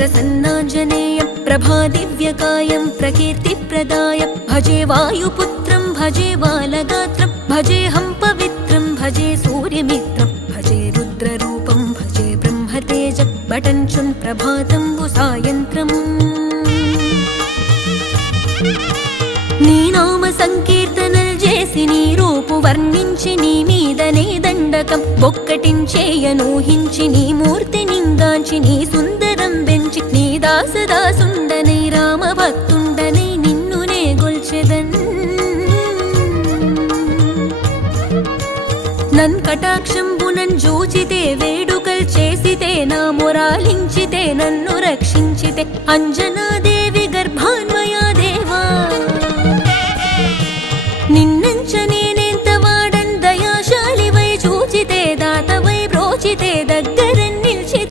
प्रसन्नाञ्जनेयं प्रभादिव्यकायं प्रकीर्तिप्रदाय भजे वायुपुत्रं भजे बालगात्रं भजेऽहं पवित्रं भजे सूर्यमित्रं भजे रुद्ररूपं भजे ब्रह्मतेज बटञ्चुन् प्रभातं सायन्त्रम् నీ నామ సంకీర్తనలు చేసి నీ రూపు వర్ణించి నీ మీదనే దండకం ఒక్కటించేయనూహించి నీ మూర్తి నింగాంచి నీ సుందరం పెంచి నీ దాసదాసుండనై రామభక్తుండనై నిన్నునే గొల్చెదన్ నన్ కటాక్షంబునన్ జూచితే వేడుకల్ చేసితే నా మొరాలించితే నన్ను రక్షించితే అంజనాదే